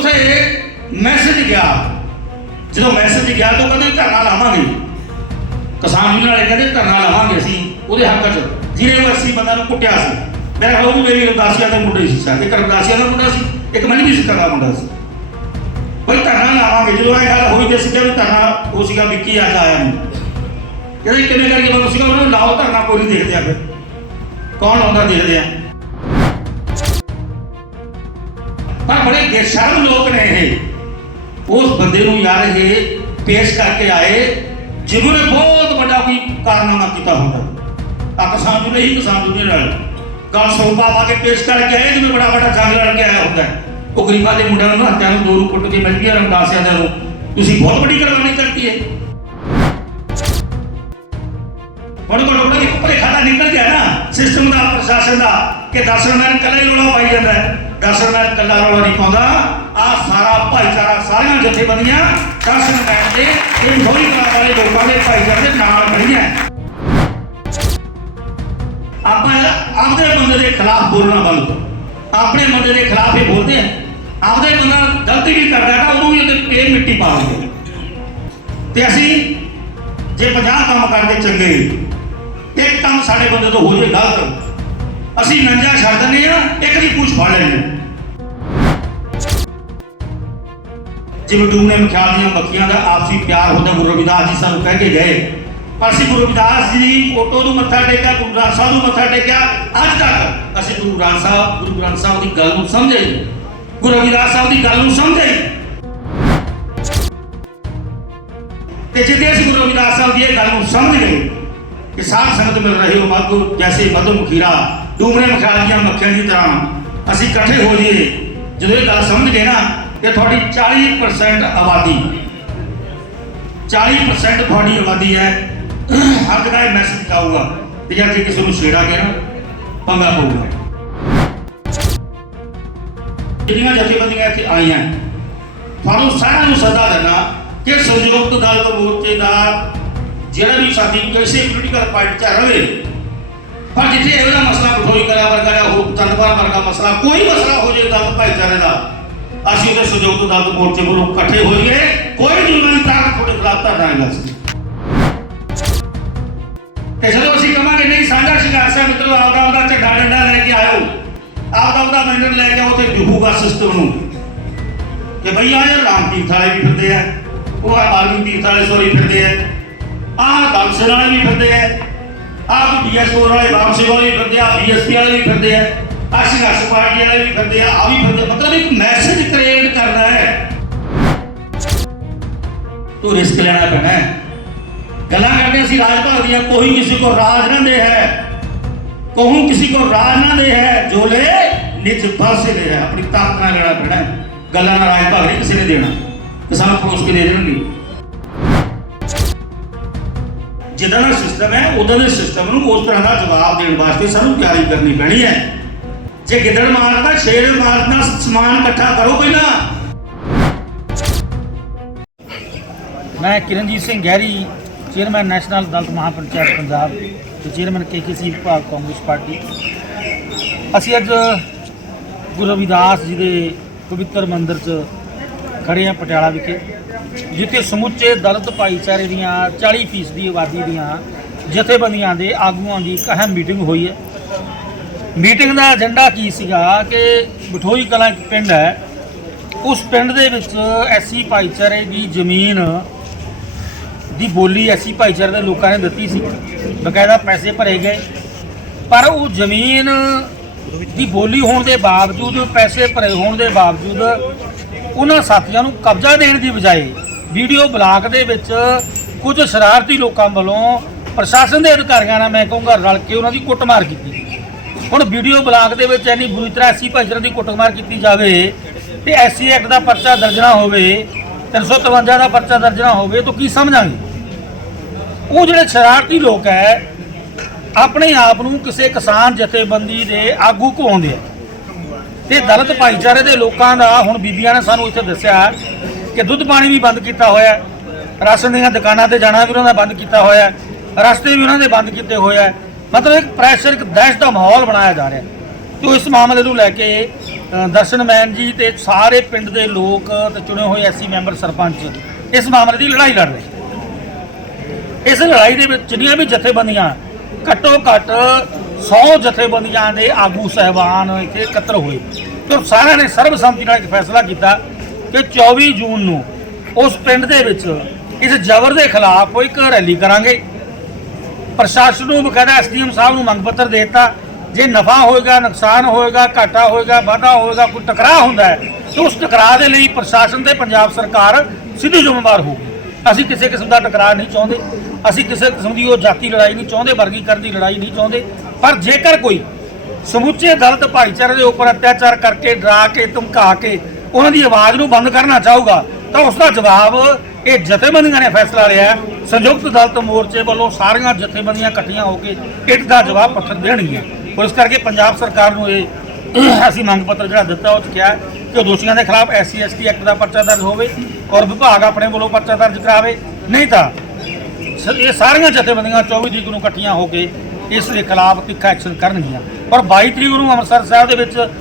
ਉੱਥੇ ਮੈਸੇਜ ਗਿਆ। ਜਦੋਂ ਮੈਸੇਜ ਗਿਆ ਤਾਂ ਕਹਿੰਦੇ ਧਰਨਾ ਲਾਵਾਂਗੇ। ਕਿਸਾਨ ਯੂਨੀਅਨ ਵਾਲੇ ਕਹਿੰਦੇ ਧਰਨਾ ਲਾਵਾਂਗੇ ਅਸੀਂ, ਉਹਦੇ ਹੱਕ 'ਚ। ਜਿਹਨੇ ਉਹ 80 ਬੰਦਾ ਨੂੰ ਕੁੱਟਿਆ ਸੀ। ਮੇਰਾ ਉਹ ਵੀ ਮੇਰੀ ਰਮਦਾਸੀਆ ਦੇ ਮੁੰਡੇ ਸੀ ਸਾਡੇ ਇੱਕ ਦਾ ਮੁੰਡਾ ਸੀ, ਇੱਕ ਮੈਨੂੰ ਵੀ ਸਿੱਖਾ ਦਾ ਮੁੰਡਾ ਸੀ। ਬਈ ਧਰਨਾ ਲਾਵਾਂਗੇ। ਜਦੋਂ ਇਹ ਗੱਲ ਹੋਈ ਤੇ ਅਸੀਂ ਕਿਹਾ ਵੀ ਧਰਨਾ ਉਹ ਸੀਗਾ ਵਿੱਕੀ ਅੱਜ ਆਇਆ ਨਹੀਂ। ਕਹਿੰਦੇ ਕਿਵੇਂ ਕਰਕੇ ਬੰਦ? ਸੀਗਾ ਉਹਨਾਂ ਨੂੰ ਲਾਓ ਧਰਨਾ, ਕੋਈ ਨਹੀਂ ਦੇਖਦੇ ਆ ਫਿਰ। ਕੌਣ ਲਾਉਂਦਾ ਦੇਖਦੇ ਆ? ਪਰ ਬੜੇ ਬੇਸ਼ਰਮ ਲੋਕ ਨੇ ਇਹ। ਉਸ ਬੰਦੇ ਨੂੰ ਯਾਰ ਇਹ ਪੇਸ਼ ਕਰਕੇ ਆਏ ਜਿਹਨੂੰ ਨੇ ਬਹੁਤ ਵੱਡਾ ਕੋਈ ਕਾਰਨਾਮਾ ਕੀਤਾ ਹੁੰਦਾ। ਆ ਨੂੰ ਨਹੀਂ ਕਿਸਾਨ ਨੂੰ ਨਾਲ। ਗੱਲ ਸੌਂਪਾ ਪਾ ਕੇ ਪੇਸ਼ ਕਰਕੇ ਆਏ, ਜਿਵੇਂ ਬੜਾ ਵੱਡਾ ਜੰਗ ਲੜ ਕੇ ਆਇਆ ਹੁੰਦਾ। ਉਹ ਗਰੀਬਾਂ ਦੇ ਮੁੰਡਿਆਂ ਨੂੰ ਹੱਥਾਂ ਨੂੰ ਦੋ ਨੂੰ ਕੁੱਟ ਕੇ ਮਿਲ ਗਿਆ ਰਮਦਾਸਿਆਂ ਦੇ ਨੂੰ ਤੁਸੀਂ ਬਹੁਤ ਵੱਡੀ ਕੁਰਬਾਨੀ ਕਰਤੀ ਹੈ। ਹੁਣ ਕੋਲ ਕੋਲ ਇੱਕ ਭਰੇਖਾ ਦਾ ਨਿਕਲ ਗਿਆ ਨਾ। ਸਿਸਟਮ ਦਾ, ਪ੍ਰਸ਼ਾਸਨ ਦਾ, ਕਿ ਦਰਸ਼ਨਮੈਨ ਕੱਲਾ ਹੀ ਰੋਲਾ ਪਾਈ ਜਾਂਦਾ ਹੈ। ਦਰਸ਼ਨ ਦਰਸ਼ਨਮੈਨ ਕੱਲਾ ਰੌਲਾ ਨਹੀਂ ਪਾਉਂਦਾ। ਆ ਸਾਰਾ ਭਾਈਚਾਰਾ, ਸਾਰੀਆਂ ਜਥੇਬੰਦੀਆਂ ਦਰਸ਼ਨਮੈਨ ਦੇ ਇਹ ਹੋਈ ਕਰਾ ਵਾਲੇ ਲੋਕਾਂ ਦੇ ਭਾਈਚਾਰੇ ਦੇ ਨਾਲ ਖੜੀਆਂ ਆਪਾਂ ਆਪਦੇ ਬੰਦੇ ਦੇ ਖਿਲਾਫ ਬੋਲਣਾ ਬੰਦ ਕਰੋ। ਆਪਣੇ ਬੰਦੇ ਦੇ ਖਿਲਾਫ ਹੀ ਬੋਲਦੇ ਆ। ਆਪਦੇ ਬੰਦਾ ਗਲਤੀ ਵੀ ਕਰਦਾ ਤਾਂ ਉਹਨੂੰ ਵੀ ਉਹਦੇ ਪੇਟ ਮਿੱਟੀ ਪਾ ਦਿੰਦੇ ਤੇ ਅਸੀਂ ਜੇ 50 ਕੰਮ ਕਰਦੇ ਚੰਗੇ ਇੱਕ ਕੰਮ ਸਾਡੇ ਬੰਦੇ ਤੋਂ ਹੋ ਜੇ ਗਲਤ ਅਸੀਂ ਨੰਜਾ ਛੱਡ ਦਿੰਦੇ ਆ ਇੱਕ ਦੀ ਪੂਛ ਫੜ ਲੈਂਦੇ ਹਾਂ। ਜਿਵੇਂ ਡੂਨੇ ਮਖਿਆਲ ਦੀਆਂ ਬੱਕੀਆਂ ਦਾ ਆਪਸੀ ਪਿਆਰ ਹੁੰਦਾ, ਗੁਰੂ ਰਵਿਦਾਸ ਜੀ ਸਾਨੂੰ ਕਹਿ ਕੇ ਗਏ। ਪਰ ਅਸੀਂ ਗੁਰੂ ਰਵਿਦਾਸ ਜੀ ਫੋਟੋ ਨੂੰ ਮੱਥਾ ਟੇਕਿਆ, ਗੁਰੂ ਗ੍ਰੰਥ ਸਾਹਿਬ ਨੂੰ ਮੱਥਾ ਟੇਕਿਆ, ਅੱਜ ਤੱਕ ਅਸੀਂ ਗੁਰੂ ਗ੍ਰੰਥ ਸਾਹਿਬ, ਗੁਰੂ ਗ੍ਰੰਥ ਸਾਹਿਬ ਦੀ ਗੱਲ ਨੂੰ ਸਮਝੇ ਗੁਰੂ ਰਵਿਦਾਸ ਸਾਹਿਬ ਦੀ ਗੱਲ ਨੂੰ ਸਮਝੇ ਤੇ ਜਿੱਦੇ ਅਸੀਂ ਗੁਰੂ ਰਵਿਦਾਸ ਸਾਹਿਬ ਦੀ ਇਹ ਗੱਲ ਨੂੰ ਸਮਝ ਗਏ ਕਿ ਸਾਧ ਸੰਗਤ ਮਿਲ ਰਹੀ ਹੋ ਮਾਗੋ ਜੈਸੇ ਮਧੂ ਮੁਖੀਰਾ ਡੂਮਰੇ ਮਖਾਲ ਦੀਆਂ ਮੱਖੀਆਂ ਦੀ ਤਰ੍ਹਾਂ ਅਸੀਂ ਇਕੱਠੇ ਹੋ ਜਾਈਏ। ਜਦੋਂ ਇਹ ਗੱਲ ਸਮਝ ਗਏ ਨਾ ਕਿ ਤੁਹਾਡੀ 40% ਆਬਾਦੀ 40% ਤੁਹਾਡੀ ਆਬਾਦੀ ਹੈ, ਹਰ ਜਗ੍ਹਾ ਇਹ ਮੈਸੇਜ ਆਊਗਾ ਤੇ ਜੇ ਜੇ ਕਿਸੇ ਨੂੰ ਛੇੜਾ ਗਿਆ ਪੰਗਾ ਪਊਗਾ। ਜਿਹੜੀਆਂ ਜਥੇਬੰਦੀਆਂ ਇੱਥੇ ਆਈਆਂ, ਤੁਹਾਨੂੰ ਸਾਰਿਆਂ ਨੂੰ ਸੱਦਾ ਦੇਣਾ ਕਿ ਸੰਯੁਕਤ ਦਲ ਮੋਰਚੇ ਦਾ ਜਿਹੜਾ ਵੀ ਸਾਥੀ ਕਿਸੇ ਪੋਲੀਟੀਕਲ ਪਾਰਟੀ ਚ ਰਵੇ ਪਰ ਜਿੱਥੇ ਇਹੋ ਜਿਹਾ ਮਸਲਾ ਬਠੋਈ ਕਰਿਆ ਵਰਗਾ ਜਾਂ ਹੋਰ ਚੰਦਪਾਲ ਵਰਗਾ ਮਸਲਾ, ਕੋਈ ਮਸਲਾ ਹੋ ਜੇ ਦਲ ਭਾਈਚਾਰੇ ਦਾ ਅਸੀਂ ਉਹਦੇ ਸੰਯੁਕਤ ਦਲ ਮੋਰਚੇ ਵੱਲੋਂ ਇਕੱਠੇ ਹੋਈਏ, ਕੋਈ ਦੁਨੀਆ ਦੀ ਤਾਕਤ ਤੁਹਾਡੇ ਖਿਲਾਫ ਧਰਨਾ ਨਹੀਂ ਲਾ ਸਕਦੀ ਤੇ ਜਦੋਂ ਅਸੀਂ ਕਹਾਂਗੇ, ਨਹੀਂ, ਸਾਂਝਾ ਸੰਘਰਸ਼ ਹੈ, ਮਿੱਤਰੋ, ਆਪਦਾ ਆਪਦਾ ਝੰਡਾ ਡੰਡਾ ਲੈ ਕੇ ਆਇਓ। ਆਪਦਾ ਆਪਦਾ ਮੈਂਡਰ ਲੈ ਕੇ ਆਓ ਤੇ ਡੁੱਬੂਗਾ ਸਿਸਟਮ ਨੂੰ। ਕਿ ਭਈ ਆ ਯਾਰ ਰਾਮ ਤੀਰਥ ਵਾਲੇ ਵੀ ਫਿਰਦੇ ਆ, ਉਹ ਆ ਬਾਲਮੀ ਤੀਰਥ ਵਾਲੇ ਸੋਰੀ ਫਿਰਦੇ ਆ, ਆਹ ਦਲਸਰ ਵਾਲੇ ਵੀ ਫਿਰਦੇ ਆ ਆਹ ਡੀਐਸਓ ਵਾਲੇ ਵਾਪਸੀ ਵਾਲੇ ਵੀ ਫਿਰਦੇ ਆ ਬੀਐਸਪੀ ਵਾਲੇ ਵੀ ਫਿਰਦੇ ਆ ਆਹ ਸੰਘਰਸ਼ ਪਾਰਟੀ ਵਾਲੇ ਵੀ ਫਿਰਦੇ ਆ ਆ ਵੀ ਫਿਰਦੇ ਆ। ਮਤਲਬ ਇੱਕ ਮੈਸੇਜ ਕ੍ਰੀਏਟ ਕਰਨਾ ਹੈ ਤੂੰ ਰਿਸਕ ਲੈਣਾ ਪੈਣਾ ਹੈ ਗੱਲਾਂ ਕਰਦੇ ਅਸੀਂ ਰਾਜ ਭਾਗ ਦੀਆਂ ਕੋਈ ਕਿਸੇ ਕੋ ਰਾਜ ਨਾ ਦੇ ਹੈ कहूँ किसी को राज ना दे है जो ले निज बल से ले है अपनी ताकत ਨਾਲ ਲੈਣਾ ਪੈਣਾ ਹੈ। ਗੱਲਾਂ ਨਾਲ ਰਾਜ ਭਾਗ ਨਹੀਂ ਕਿਸੇ ਨੇ ਦੇਣਾ ਕਿਸਾਨ ਪਰੋਸ ਕੇ ਦੇ ਜਿੱਦਾਂ ਦਾ ਸਿਸਟਮ ਹੈ ਉਦਾਂ ਦੇ ਸਿਸਟਮ ਨੂੰ ਉਸ ਤਰ੍ਹਾਂ ਦਾ ਜਵਾਬ ਦੇਣ ਵਾਸਤੇ ਸਾਨੂੰ ਤਿਆਰੀ ਕਰਨੀ ਪੈਣੀ ਹੈ। ਜੇ ਗਿੱਦੜ ਮਾਰਦਾ ਸ਼ੇਰ ਮਾਰਦਾ ਸਮਾਨ ਇਕੱਠਾ ਕਰੋ ਪਹਿਲਾਂ। ਮੈਂ ਕਿਰਨਜੀਤ ਸਿੰਘ ਗਹਿਰੀ, ਚੇਅਰਮੈਨ ਨੈਸ਼ਨਲ ਦਲਤ ਮਹਾਪੰਚਾਇਤ ਪੰਜਾਬ ਤੇ ਚੇਅਰਮੈਨ ਕੇਕੇਸੀ ਵਿਭਾਗ ਕਾਂਗਰਸ ਪਾਰਟੀ। ਅਸੀਂ ਅੱਜ ਗੁਰੂ ਰਵਿਦਾਸ ਜੀ ਦੇ ਪਵਿੱਤਰ ਮੰਦਿਰ 'ਚ ਖੜੇ ਹਾਂ ਪਟਿਆਲਾ ਵਿਖੇ, ਜਿੱਥੇ ਸਮੁੱਚੇ ਦਲਿਤ ਭਾਈਚਾਰੇ ਦੀਆਂ 40% ਦੀ ਆਬਾਦੀ ਦੀਆਂ ਜਥੇਬੰਦੀਆਂ ਦੇ ਆਗੂਆਂ ਦੀ ਇੱਕ ਅਹਿਮ ਮੀਟਿੰਗ ਹੋਈ ਹੈ। ਮੀਟਿੰਗ ਦਾ ਏਜੰਡਾ ਕੀ ਸੀਗਾ ਕਿ ਬਠੋਈ ਕਲਾਂ ਇੱਕ ਪਿੰਡ ਹੈ, ਉਸ ਪਿੰਡ ਦੇ ਵਿੱਚ ਐਸੀ ਭਾਈਚਾਰੇ ਦੀ ਜ਼ਮੀਨ ਦੀ ਬੋਲੀ ਐਸੀ ਭਾਈਚਾਰੇ ਦੇ ਲੋਕਾਂ ਨੇ ਦਿੱਤੀ ਸੀ। ਬਕਾਇਦਾ ਪੈਸੇ ਭਰੇ ਗਏ, ਪਰ ਉਹ ਜ਼ਮੀਨ ਦੀ ਬੋਲੀ ਹੋਣ ਦੇ ਬਾਵਜੂਦ, ਪੈਸੇ ਭਰੇ ਹੋਣ ਦੇ ਬਾਵਜੂਦ ਉਹਨਾਂ ਸਾਥੀਆਂ ਨੂੰ ਕਬਜ਼ਾ ਦੇਣ ਦੀ ਬਜਾਏ ਵੀਡੀਓ ਬਲਾਕ ਦੇ ਵਿੱਚ ਕੁਝ ਸ਼ਰਾਰਤੀ ਲੋਕਾਂ ਵੱਲੋਂ ਪ੍ਰਸ਼ਾਸਨ ਦੇ ਅਧਿਕਾਰੀਆਂ ਨਾਲ ਮੈਂ ਕਹੂੰਗਾ ਰਲ ਕੇ ਉਹਨਾਂ ਦੀ ਕੁੱਟਮਾਰ ਕੀਤੀ ਹੁਣ ਵੀਡੀਓ ਬਲਾਕ ਦੇ ਵਿੱਚ ਇੰਨੀ ਬੁਰੀ ਤਰ੍ਹਾਂ ਐਸੀ ਭਾਈਚਾਰੇ ਦੀ ਕੁੱਟਮਾਰ ਕੀਤੀ ਜਾਵੇ ਤੇ ਐਸਸੀ ਐਕਟ ਦਾ ਪਰਚਾ ਦਰਜਣਾ ਹੋਵੇ 353 ਦਾ ਪਰਚਾ ਦਰਜਣਾ ਹੋਵੇ ਤਾਂ ਕੀ ਸਮਝਾਂਗੇ? ਉਹ ਜਿਹੜੇ ਸ਼ਰਾਰਤੀ ਲੋਕ ਹੈ, ਆਪਣੇ ਆਪ ਨੂੰ ਕਿਸੇ ਕਿਸਾਨ ਜਥੇਬੰਦੀ ਦੇ ਆਗੂ ਕਹਾਉਂਦੇ ਆ। ਤੇ ਦਲਿਤ ਭਾਈਚਾਰੇ ਦੇ ਲੋਕਾਂ ਦਾ ਹੁਣ ਬੀਬੀਆਂ ਨੇ ਸਾਨੂੰ ਇੱਥੇ ਦੱਸਿਆ ਕਿ ਦੁੱਧ ਪਾਣੀ ਵੀ ਬੰਦ ਕੀਤਾ ਹੋਇਆ ਹੈ। ਰਾਸ਼ਨ ਦੀਆਂ ਦੁਕਾਨਾਂ ਤੇ ਜਾਣਾ ਵੀ ਉਹਨਾਂ ਦਾ ਬੰਦ ਕੀਤਾ ਹੋਇਆ ਹੈ। ਰਸਤੇ ਵੀ ਉਹਨਾਂ ਦੇ ਬੰਦ ਕੀਤੇ ਹੋਇਆ ਹੈ। ਮਤਲਬ ਇੱਕ ਪ੍ਰੈਸ਼ਰ ਇੱਕ ਦਹਿਸ਼ਤ ਦਾ ਮਾਹੌਲ ਬਣਾਇਆ ਜਾ ਰਿਹਾ ਹੈ। ਤੇ ਇਸ ਮਾਮਲੇ ਨੂੰ ਲੈ ਕੇ ਅ, ਦਰਸ਼ਨ ਮੈਨ ਜੀ ਤੇ ਸਾਰੇ ਪਿੰਡ ਦੇ ਲੋਕ ਤੇ ਚੁਣੇ ਹੋਏ ਐਸੀ ਮੈਂਬਰ ਸਰਪੰਚ ਇਸ ਮਾਮਲੇ ਦੀ ਲੜਾਈ ਲੜ ਰਹੇ ਇਸ ਲੜਾਈ ਦੇ ਵਿੱਚ ਜਿੰਨੀਆਂ ਵੀ ਜਥੇਬੰਦੀਆਂ ਘੱਟੋ ਘੱਟ 100 ਜਥੇਬੰਦੀਆਂ ਦੇ ਆਗੂ ਸਹਿਬਾਨ ਇੱਥੇ ਇਕੱਤਰ ਹੋਏ। ਤੇ ਸਾਰਿਆਂ ਨੇ ਸਰਬਸੰਮਤੀ ਨਾਲ ਇੱਕ ਫੈਸਲਾ ਕੀਤਾ ਕਿ 24 ਜੂਨ ਨੂੰ ਉਸ ਪਿੰਡ ਦੇ ਵਿੱਚ ਇਸ ਜ਼ਬਰ ਦੇ ਖਿਲਾਫ ਕੋਈ ਇੱਕ ਰੈਲੀ ਕਰਾਂਗੇ। ਪ੍ਰਸ਼ਾਸਨ ਨੂੰ ਬਕਾਇਦਾ ਐਸਡੀਐਮ ਸਾਹਿਬ ਨੂੰ ਮੰਗ ਪੱਤਰ ਦੇ ਦਿੱਤਾ, ਜੇ ਨਫਾ ਹੋਏਗਾ, ਨੁਕਸਾਨ ਹੋਏਗਾ, ਘਾਟਾ ਹੋਏਗਾ, ਵਾਧਾ ਹੋਏਗਾ, ਕੋਈ ਟਕਰਾਅ ਹੁੰਦਾ ਹੈ, ਤੇ ਉਸ ਟਕਰਾਅ ਦੇ ਲਈ ਪ੍ਰਸ਼ਾਸਨ ਤੇ ਪੰਜਾਬ ਸਰਕਾਰ ਸਿੱਧੀ ਜ਼ਿੰਮੇਵਾਰ ਹੋਊਗੀ। ਅਸੀਂ ਕਿਸੇ ਕਿਸਮ ਦਾ ਟਕਰਾਅ ਨਹੀਂ ਚਾਹੁੰਦੇ, ਅਸੀਂ ਕਿਸੇ ਕਿਸਮ ਦੀ ਉਹ ਜਾਤੀ ਲੜਾਈ ਨਹੀਂ ਚਾਹੁੰਦੇ, ਵਰਗੀਕਰਨ ਦੀ ਲੜਾਈ ਨਹੀਂ ਚਾਹੁੰਦੇ, ਪਰ ਜੇਕਰ ਕੋਈ ਸਮੁੱਚੇ ਦਲਿਤ ਭਾਈਚਾਰੇ ਦੇ ਉੱਪਰ ਅਤਿਆਚਾਰ ਕਰਕੇ ਡਰਾ ਕੇ, ਧਮਕਾ ਕੇ ਉਹਨਾਂ ਦੀ ਆਵਾਜ਼ ਨੂੰ ਬੰਦ ਕਰਨਾ ਚਾਹੂਗਾ, ਤਾਂ ਉਸ ਦਾ ਜਵਾਬ ਇਹ ਜਥੇਬੰਦੀਆਂ ਨੇ ਫੈਸਲਾ ਲਿਆ ਸੰਯੁਕਤ ਦਲਿਤ ਮੋਰਚੇ ਵੱਲੋਂ ਸਾਰੀਆਂ ਜਥੇਬੰਦੀਆਂ ਇਕੱਠੀਆਂ ਹੋ ਕੇ ਇੱਟ ਦਾ ਜਵਾਬ ਪੱਥਰ ਦੇਣਗੀਆਂ। ਔਰ ਇਸ ਕਰਕੇ ਪੰਜਾਬ ਸਰਕਾਰ ਨੂੰ ਇਹ ਅਸੀਂ ਮੰਗ ਪੱਤਰ ਜਿਹੜਾ ਦਿੱਤਾ, ਉਹ 'ਚ ਕਿਹਾ ਕਿ ਦੋਸ਼ੀਆਂ ਦੇ ਖਿਲਾਫ ਐਸਸੀ ਐਸਟੀ ਐਕਟ ਦਾ ਪਰਚਾ ਦਰਜ ਹੋਵੇ ਔਰ ਵਿਭਾਗ ਆਪਣੇ ਵੱਲੋਂ ਪਰਚਾ ਦਰਜ ਕਰਾਵੇ। ਨਹੀਂ ਤਾਂ ਇਹ ਸਾਰੀਆਂ ਜਥੇਬੰਦੀਆਂ 24 ਤਰੀਕ ਨੂੰ ਇਕੱਠੀਆਂ ਹੋ ਕੇ ਇਸ ਦੇ ਖਿਲਾਫ ਤਿੱਖਾ ਐਕਸ਼ਨ ਕਰਨਗੀਆਂ। ਔਰ 22 ਤਰੀਕ ਨੂੰ ਅੰਮ੍ਰਿਤਸਰ ਸਾਹਿਬ ਦੇ ਵਿੱਚ